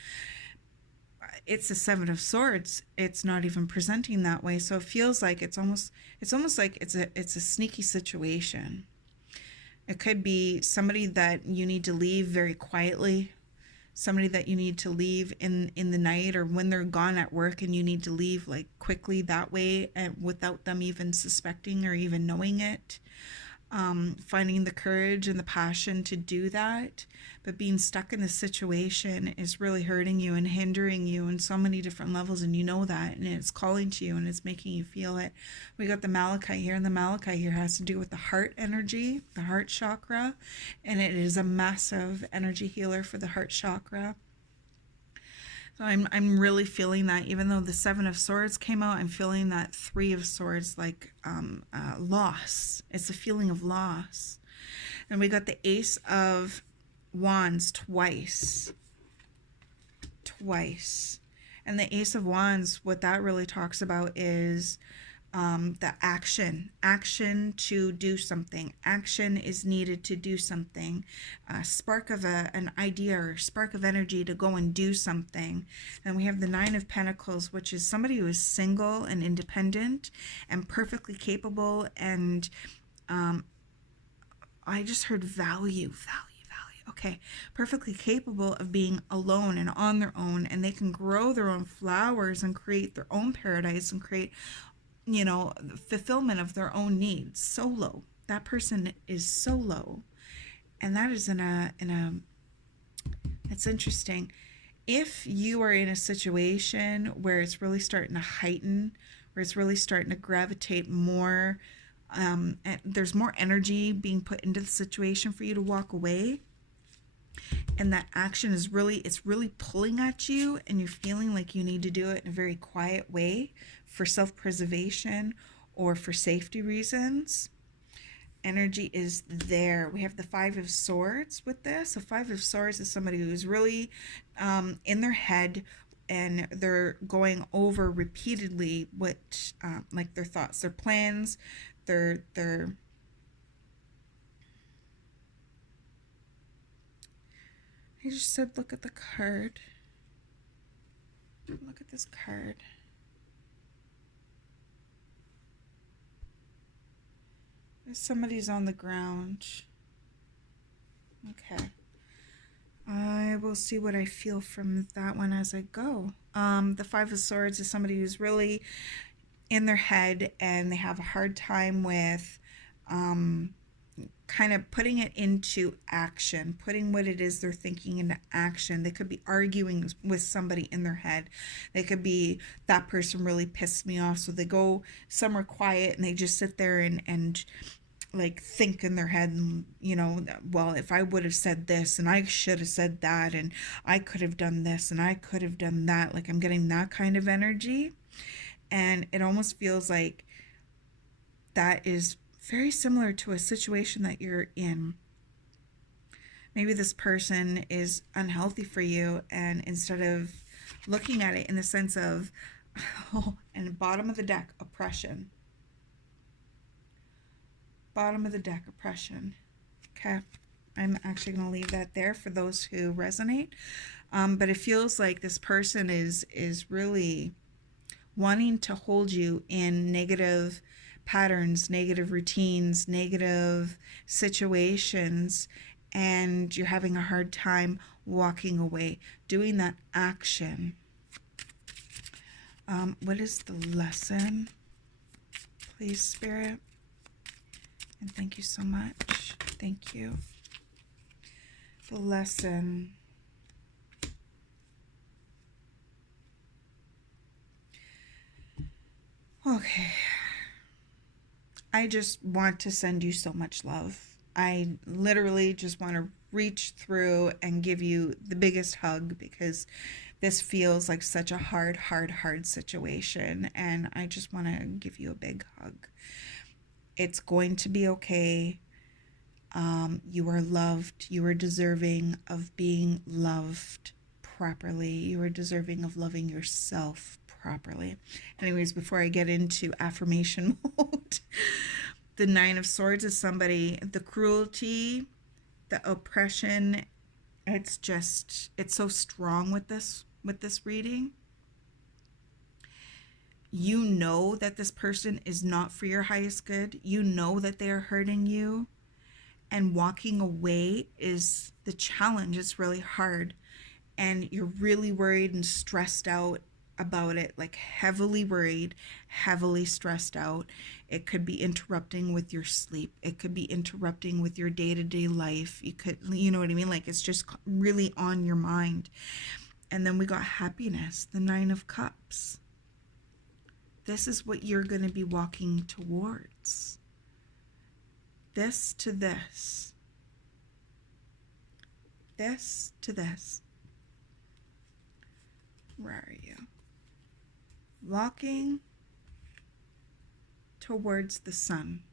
it's the Seven of Swords. It's not even presenting that way. So it feels like it's almost like it's a sneaky situation. It could be somebody that you need to leave very quietly, somebody that you need to leave in the night, or when they're gone at work and you need to leave like quickly that way, and without them even suspecting or even knowing it. Finding the courage and the passion to do that, but being stuck in the situation is really hurting you and hindering you in so many different levels, and you know that, and it's calling to you and it's making you feel it. We got the Malachite here, and the Malachite here has to do with the heart energy, the heart chakra, and it is a massive energy healer for the heart chakra. So I'm really feeling that. Even though the Seven of Swords came out, I'm feeling that Three of Swords, like loss. It's a feeling of loss. And we got the Ace of Wands twice. And the Ace of Wands, what that really talks about is the action to do something. Action is needed to do something. Spark of an idea or spark of energy to go and do something. And we have the Nine of Pentacles, which is somebody who is single and independent and perfectly capable. And I just heard value. Okay, perfectly capable of being alone and on their own, and they can grow their own flowers and create their own paradise and create, fulfillment of their own needs solo. That person is solo, and that is it's interesting. If you are in a situation where it's really starting to heighten, where it's really starting to gravitate more, and there's more energy being put into the situation for you to walk away, and that action is really pulling at you, and you're feeling like you need to do it in a very quiet way for self-preservation or for safety reasons. Energy is there. We have the Five of Swords with this. The Five of Swords is somebody who's really in their head, and they're going over repeatedly what like their thoughts, their plans, their I just said, look at the card. Look at this card. Somebody's on the ground. Okay. I will see what I feel from that one as I go. The Five of Swords is somebody who's really in their head, and they have a hard time with kind of putting it into action, putting what it is they're thinking into action. They could be arguing with somebody in their head. They could be, that person really pissed me off, so they go somewhere quiet and they just sit there and like think in their head, and well, if I would have said this, and I should have said that, and I could have done this, and I could have done that. Like, I'm getting that kind of energy, and it almost feels like that is very similar to a situation that you're in. Maybe this person is unhealthy for you, and instead of looking at it in the sense of, and bottom of the deck, oppression. Bottom of the deck, oppression. Okay, I'm actually going to leave that there for those who resonate. But it feels like this person is really wanting to hold you in negative patterns, negative routines, negative situations, and you're having a hard time walking away, doing that action. What is the lesson? Please, Spirit. And thank you so much. Thank you. The lesson. Okay. I just want to send you so much love. I literally just want to reach through and give you the biggest hug because this feels like such a hard situation. And I just want to give you a big hug. It's going to be okay. You are loved. You are deserving of being loved properly. You are deserving of loving yourself properly. Anyways, before I get into affirmation mode, the Nine of Swords is somebody, the cruelty, the oppression, it's so strong with this reading. You know that this person is not for your highest good. You know that they are hurting you, and walking away is the challenge. It's really hard, and you're really worried and stressed out about it, like heavily worried, heavily stressed out. It could be interrupting with your sleep. It could be interrupting with your day-to-day life. You know what I mean? Like it's just really on your mind. And then we got happiness, the Nine of Cups. This is what you're going to be walking towards. This to this. This to this. Where are you? Walking towards the sun.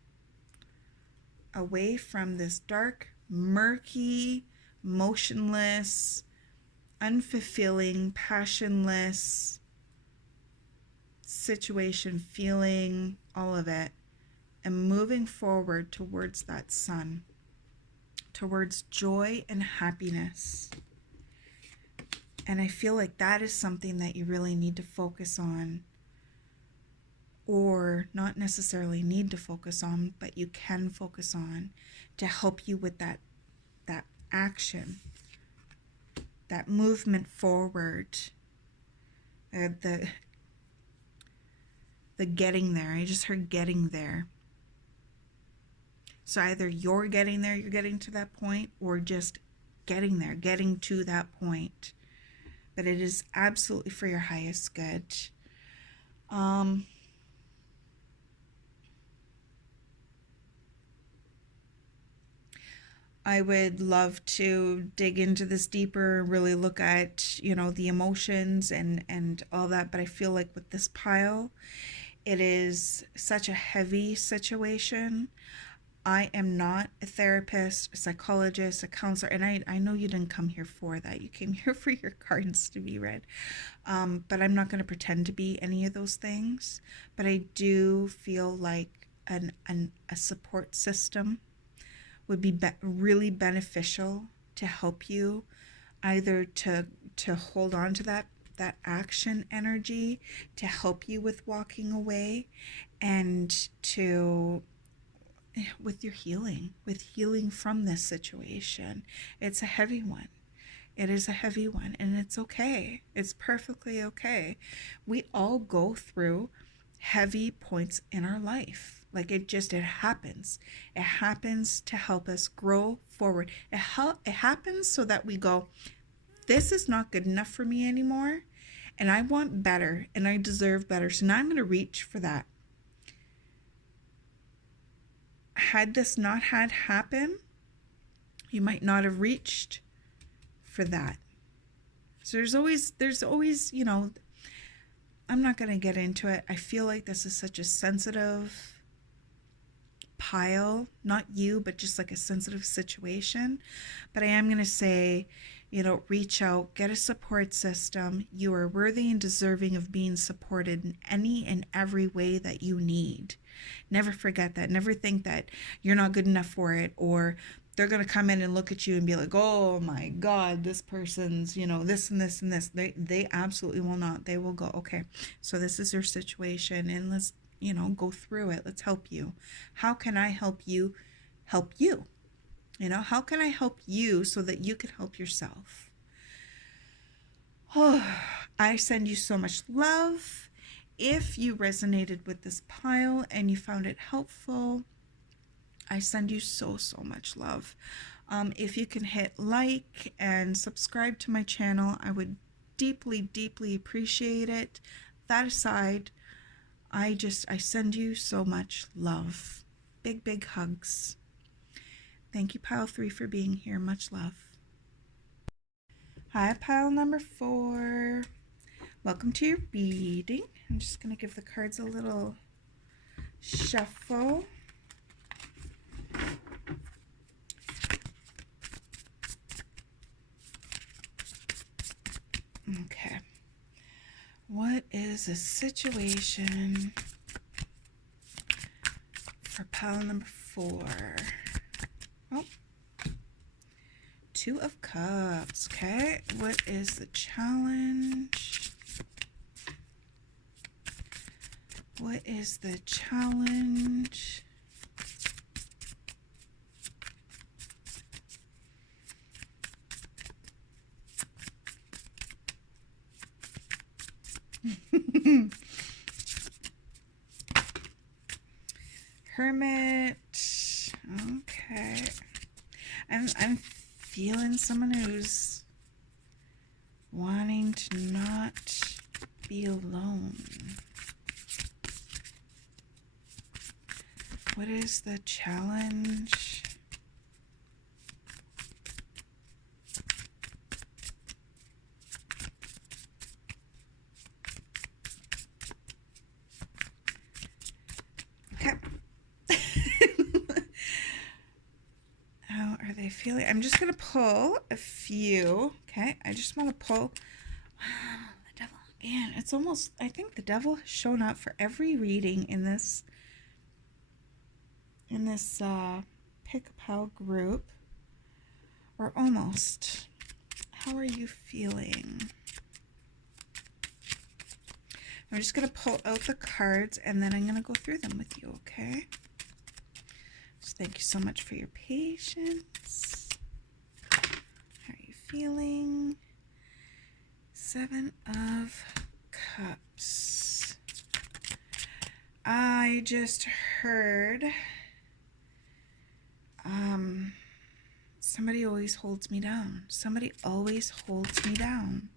Away from this dark, murky, motionless, unfulfilling, passionless situation, feeling, all of it, and moving forward towards that sun, towards joy and happiness. And I feel like that is something that you really need to focus on, or not necessarily need to focus on, but you can focus on to help you with that action, that movement forward, the getting there. I just heard getting there. So either you're getting there, you're getting to that point, or just getting there, getting to that point. But it is absolutely for your highest good. I would love to dig into this deeper, really look at, the emotions and all that. But I feel like with this pile, it is such a heavy situation. I am not a therapist, a psychologist, a counselor, and I know you didn't come here for that. You came here for your cards to be read. But I'm not going to pretend to be any of those things. But I do feel like a support system would be really beneficial to help you, either to hold on to that action energy, to help you with walking away, and with your healing from this situation. It's a heavy one. It is a heavy one, and it's okay. It's perfectly okay. We all go through heavy points in our life. Like it happens. It happens to help us grow forward. It happens so that we go, this is not good enough for me anymore, and I want better, and I deserve better. So now I'm going to reach for that. Had this not had happen, you might not have reached for that. So there's always, I'm not going to get into it. I feel like this is such a sensitive pile, not you, but just like a sensitive situation. But I am going to say, reach out, get a support system. You are worthy and deserving of being supported in any and every way that you need. Never forget that. Never think that you're not good enough for it, or they're going to come in and look at you and be like, oh my God, this person's, this and this and this. They absolutely will not. They will go, okay, so this is your situation, and let's, go through it. Let's help you. How can I help you help you? How can I help you so that you can help yourself? Oh, I send you so much love. If you resonated with this pile and you found it helpful, I send you so much love. If you can hit like and subscribe to my channel, I would deeply appreciate it. That aside, I send you so much love. Big, big hugs. Thank you, pile 3, for being here. Much love. Hi, pile number 4. Welcome to your reading. I'm just going to give the cards a little shuffle. Okay. What is the situation for pile number 4? Oh. 2 of Cups. Okay. What is the challenge? What is the challenge? Hermit. Okay. I'm feeling someone who's wanting to not be alone. What is the challenge? Okay. How are they feeling? I'm just going to pull a few. Okay. I just want to pull. Wow, the devil again. It's almost, I think the devil has shown up for every reading in this pick a pile group, or almost. How are you feeling? I'm just going to pull out the cards and then I'm going to go through them with you, okay? So thank you so much for your patience. How are you feeling? 7 of Cups. I just heard somebody always holds me down. Somebody always holds me down.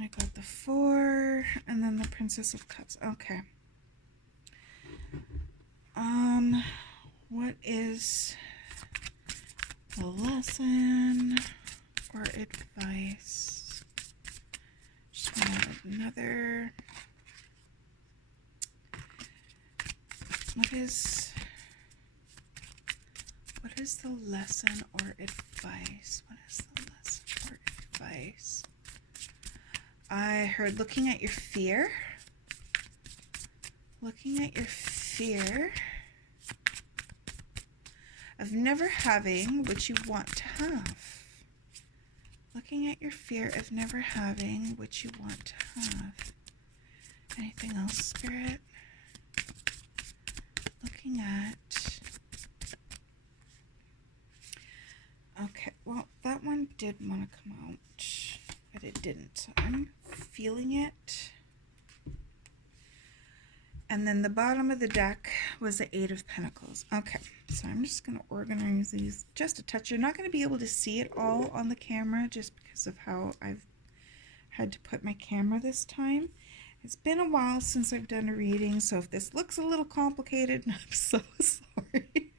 I got the 4 and then the Princess of Cups. Okay. What is the lesson or advice? Just want another. What is the lesson or advice? What is the lesson or advice? I heard looking at your fear. Looking at your fear of never having what you want to have. Looking at your fear of never having what you want to have. Anything else, Spirit? Looking at... Okay, well, that one did want to come out, but it didn't. So I'm feeling it. And then the bottom of the deck was the 8 of Pentacles. Okay, so I'm just going to organize these just a touch. You're not going to be able to see it all on the camera just because of how I've had to put my camera this time. It's been a while since I've done a reading, so if this looks a little complicated, I'm so sorry.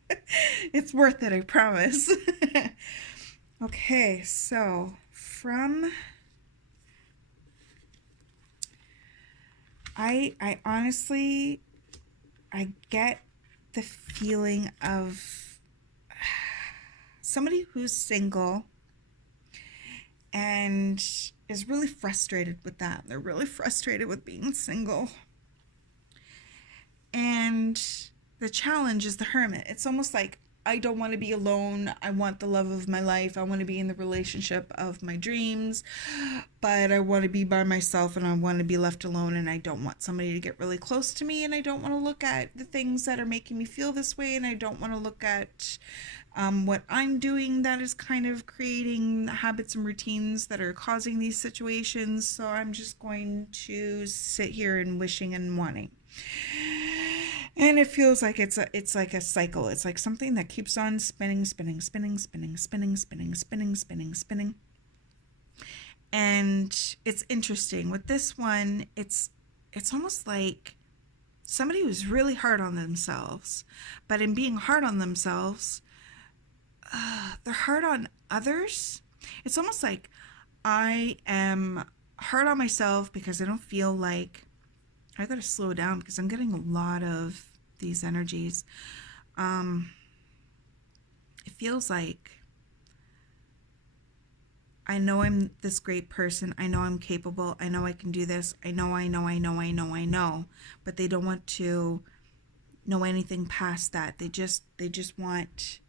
It's worth it, I promise. Okay, so from... I honestly, I get the feeling of somebody who's single and is really frustrated with that. They're really frustrated with being single. And the challenge is the Hermit. It's almost like, I don't want to be alone. I want the love of my life. I want to be in the relationship of my dreams, but I want to be by myself and I want to be left alone, and I don't want somebody to get really close to me, and I don't want to look at the things that are making me feel this way, and I don't want to look at what I'm doing that is kind of creating habits and routines that are causing these situations. So I'm just going to sit here and wishing and wanting. And it feels like it's like a cycle. It's like something that keeps on spinning. And it's interesting. With this one, it's it's almost like somebody who's really hard on themselves, but in being hard on themselves, they're hard on others. It's almost like I am hard on myself because I don't feel like I gotta slow down because I'm getting a lot of these energies. Um, it feels like I know I'm this great person. I know I'm capable. I know I can do this. I know. But they don't want to know anything past that. They just want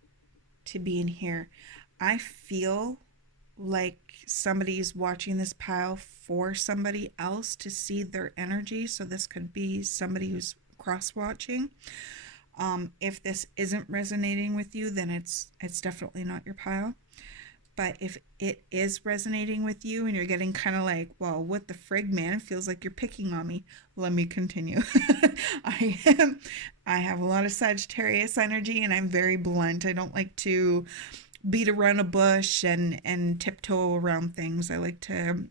to be in here. I feel like somebody's watching this pile for somebody else to see their energy. So this could be somebody who's cross watching. If this isn't resonating with you, then it's definitely not your pile. But if it is resonating with you and you're getting kind of like, well, what the frig, man? It feels like you're picking on me. Let me continue. I have a lot of Sagittarius energy and I'm very blunt. I don't like to beat around a bush and tiptoe around things. I like to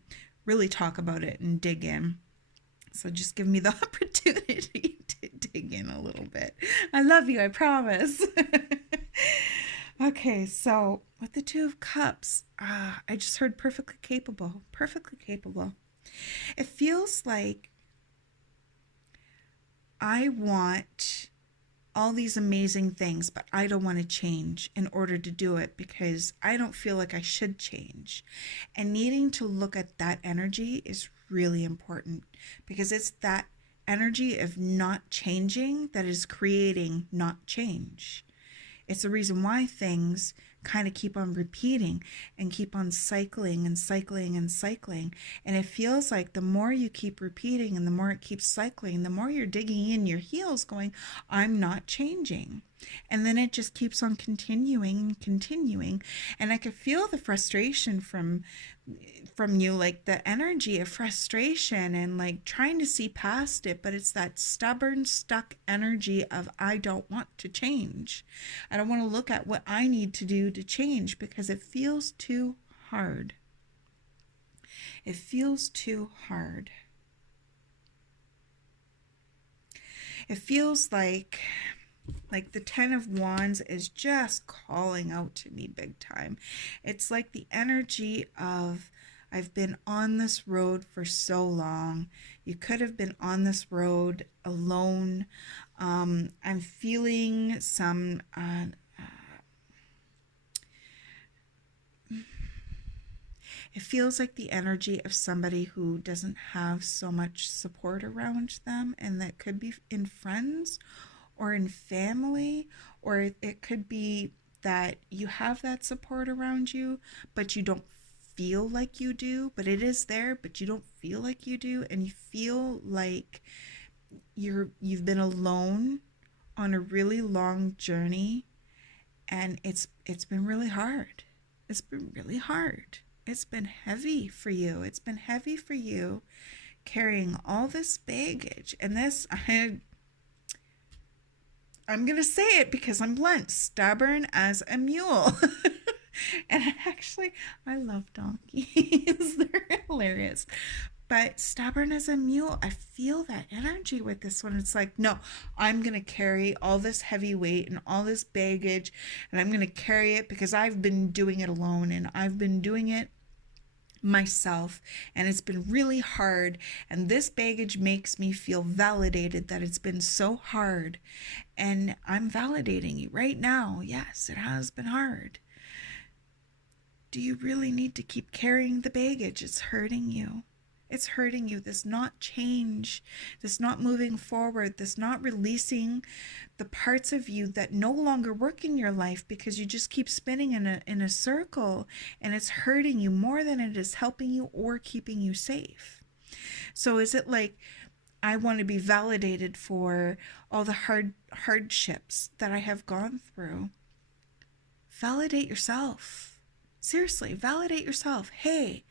really talk about it and dig in. So just give me the opportunity to dig in a little bit. I love you, I promise. Okay, so with the Two of Cups, I just heard perfectly capable. Perfectly capable. It feels like I want all these amazing things, but I don't want to change in order to do it because I don't feel like I should change. And needing to look at that energy is really important because it's that energy of not changing that is creating not change. It's the reason why things kind of keep on repeating and keep on cycling and cycling and cycling. And it feels like the more you keep repeating and the more it keeps cycling, the more you're digging in your heels going, I'm not changing. And then it just keeps on continuing and continuing. And I could feel the frustration from you, like the energy of frustration and like trying to see past it, but it's that stubborn, stuck energy of I don't want to change. I don't want to look at what I need to do to change because it feels too hard. It feels too hard. It feels like the Ten of Wands is just calling out to me big time. It's like the energy of I've been on this road for so long. You could have been on this road alone. I'm feeling some it feels like the energy of somebody who doesn't have so much support around them, and that could be in friends or in family, or it could be that you have that support around you, but you don't feel like you do, but it is there, but you don't feel like you do, and you feel like you've been alone on a really long journey, and it's been really hard. It's been really hard. It's been heavy for you. It's been heavy for you carrying all this baggage, and this I'm going to say it because I'm blunt, stubborn as a mule. And actually, I love donkeys. They're hilarious. But stubborn as a mule, I feel that energy with this one. It's like, no, I'm going to carry all this heavy weight and all this baggage, and I'm going to carry it because I've been doing it alone, and I've been doing it myself, and it's been really hard, and this baggage makes me feel validated that it's been so hard, and I'm validating you right now. Yes, it has been hard. Do you really need to keep carrying the baggage? It's hurting you. It's hurting you. This not change, this not moving forward, this not releasing the parts of you that no longer work in your life because you just keep spinning in a circle, and it's hurting you more than it is helping you or keeping you safe. So is it like, I want to be validated for all the hardships that I have gone through? Validate yourself. Seriously, validate yourself. Hey,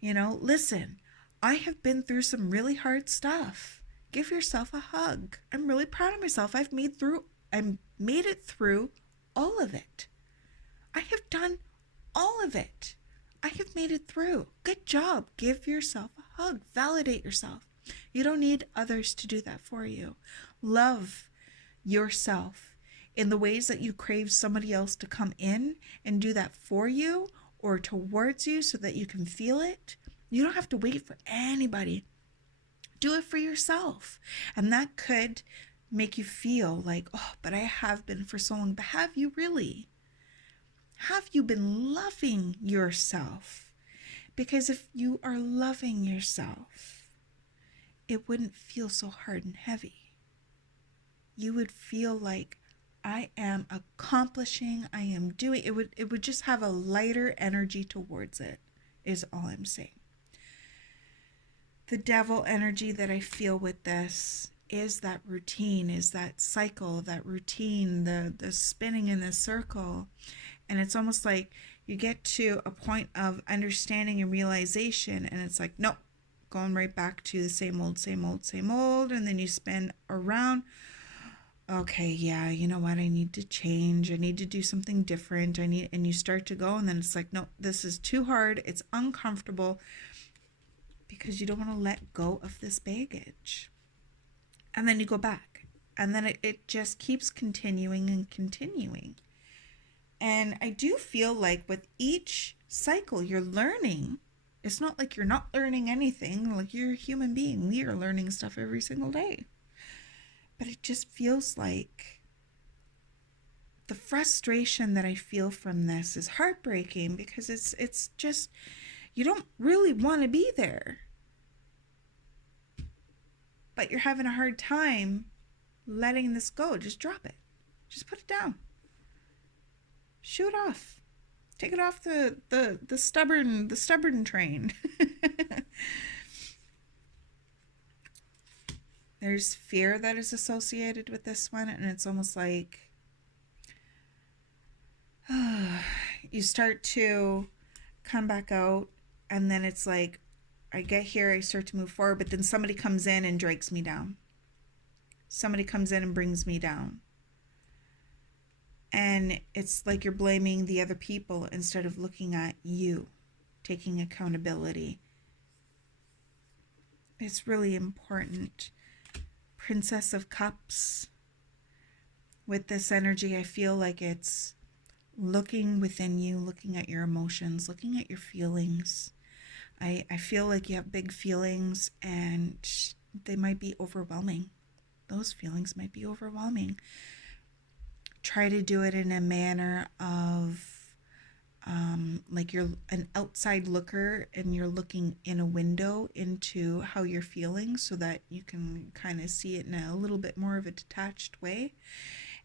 listen, I have been through some really hard stuff. Give yourself a hug. I'm really proud of myself. I made it through all of it. I have done all of it. I have made it through. Good job. Give yourself a hug. Validate yourself. You don't need others to do that for you. Love yourself in the ways that you crave somebody else to come in and do that for you or towards you so that you can feel it. You don't have to wait for anybody. Do it for yourself. And that could make you feel like, oh, but I have been for so long. But have you really? Have you been loving yourself? Because if you are loving yourself, it wouldn't feel so hard and heavy. You would feel like, I am accomplishing, I am doing. It would just have a lighter energy towards it, is all I'm saying. The devil energy that I feel with this is that routine, is that cycle, that routine, the spinning in the circle. And it's almost like you get to a point of understanding and realization, and it's like, nope, going right back to the same old, same old, same old. And then you spin around. Okay, yeah, you know what? I need to change. I need to do something different. And you start to go, and then it's like, no, this is too hard. It's uncomfortable, because you don't want to let go of this baggage. And then you go back, and then it just keeps continuing and continuing. And I do feel like with each cycle you're learning. It's not like you're not learning anything. Like, you're a human being. We are learning stuff every single day. But it just feels like the frustration that I feel from this is heartbreaking, because it's just, you don't really want to be there. But you're having a hard time letting this go. Just drop it. Just put it down. Shoo it off. Take it off the stubborn train. There's fear that is associated with this one, and it's almost like you start to come back out, and then it's like, I get here, I start to move forward, but then somebody comes in and drags me down. Somebody comes in and brings me down. And it's like you're blaming the other people instead of looking at you, taking accountability. It's really important. Princess of Cups. With this energy, I feel like it's looking within you, looking at your emotions, looking at your feelings. I feel like you have big feelings, and they might be overwhelming. Those feelings might be overwhelming. Try to do it in a manner of like you're an outside looker and you're looking in a window into how you're feeling, so that you can kind of see it in a little bit more of a detached way,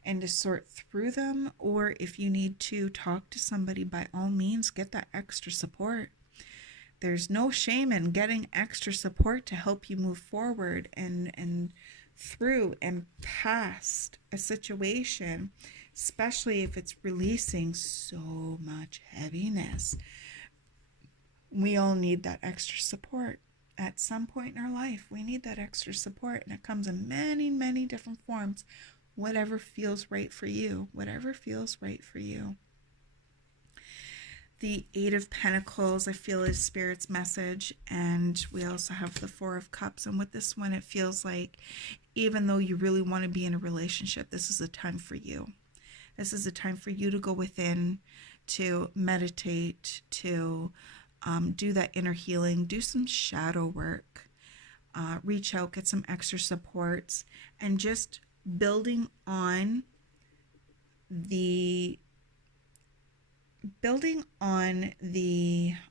and to sort through them. Or if you need to talk to somebody, by all means, get that extra support. There's no shame in getting extra support to help you move forward and through and past a situation, especially if it's releasing so much heaviness. We all need that extra support. At some point in our life, we need that extra support, and it comes in many, many different forms. Whatever feels right for you. Whatever feels right for you. The Eight of Pentacles, I feel, is Spirit's message. And we also have the Four of Cups. And with this one, it feels like even though you really want to be in a relationship, this is a time for you. This is a time for you to go within, to meditate, to do that inner healing, do some shadow work, reach out, get some extra supports, and just building on the,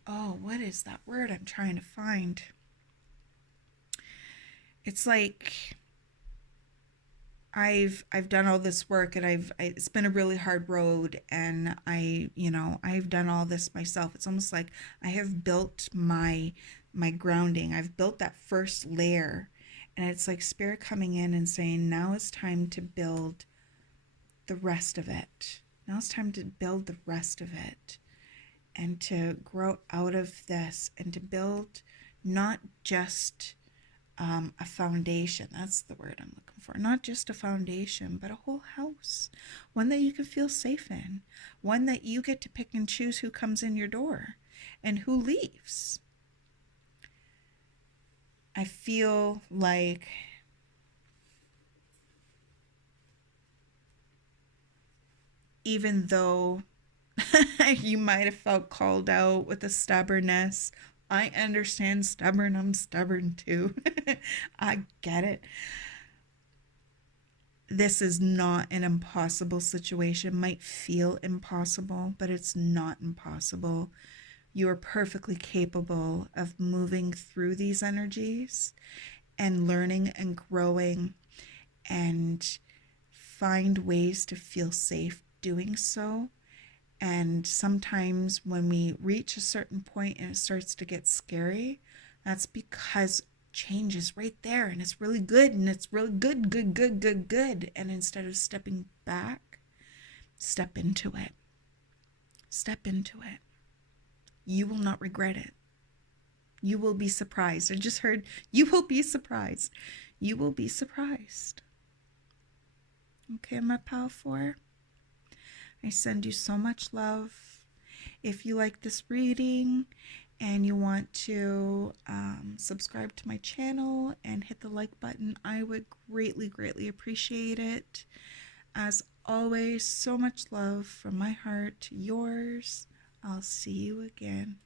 oh, what is that word I'm trying to find? It's like I've done all this work, and it's been a really hard road, and I've done all this myself. It's almost like I have built my grounding. I've built that first layer, and it's like Spirit coming in and saying, now it's time to build the rest of it. Now it's time to build the rest of it, and to grow out of this, and to build not just a foundation. That's the word I'm looking for. Not just a foundation, but a whole house. One that you can feel safe in. One that you get to pick and choose who comes in your door and who leaves. I feel like even though you might have felt called out with the stubbornness, I understand stubborn. I'm stubborn too. I get it. This is not an impossible situation. Might feel impossible, but it's not impossible. You are perfectly capable of moving through these energies and learning and growing and find ways to feel safe doing so. And sometimes when we reach a certain point and it starts to get scary, that's because change is right there and it's really good and it's really good, good, good, good, good. And instead of stepping back, step into it. Step into it. You will not regret it. You will be surprised. I just heard you will be surprised. You will be surprised. Okay, my pal 4. I send you so much love. If you like this reading and you want to subscribe to my channel and hit the like button, I would greatly, greatly appreciate it. As always, so much love from my heart to yours. I'll see you again.